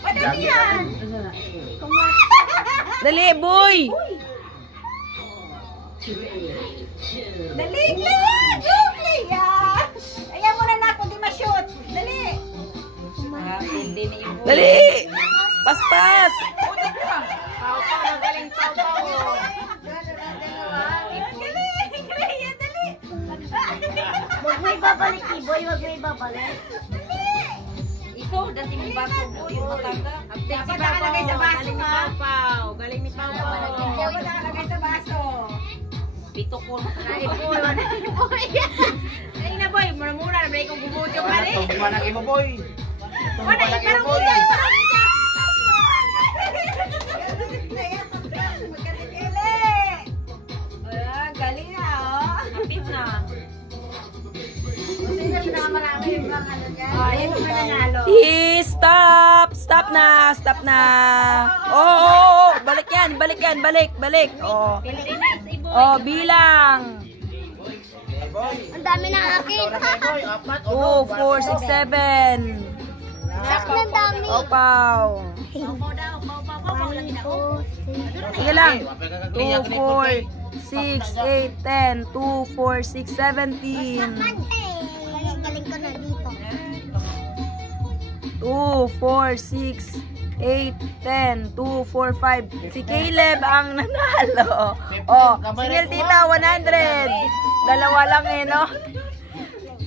Madali yan. Dali, boy! Dali, Leia! Ayan muna na ako, di ma-shoot. Dali! Dali! Paspas! Magaling pau-pau. Galing! Leia, dali! Huwag mo ibabalik, Iboy. Huwag mo ibabalik. Ikaw, dati may baso mo, yung matanda. Dapat nakalagay sa baso, ha? Galing ni Pau Pau. Dapat nakalagay sa baso. Pito ko. Ay, boy, wala yung boy. Ay, na boy, mura-mura, nabay kong bumudyo pa rin. Ito na iba boy. Wala, parang kita, parang kita. Galing na, oh. Kapit na. Sino pinakamarami yung bang ano dyan? Ayun yung mananalo. Stop! Stop na! Stop na! Oh! Balik yan! Balik yan! Balik! Balik! Oh! Oh, bilang! Ang dami na akin. 2, 4, 6, 7. Sakto na dami. Opaw! Sige lang! 2, 4, 6, 8, 10. 2, 4, 6, 17. Galing ko na dito. 2, 4, 6, 8, 10, 2, 4, 5. Si Caleb ang nanalo. Oh, single tita, 100. Dalawa lang eh, no?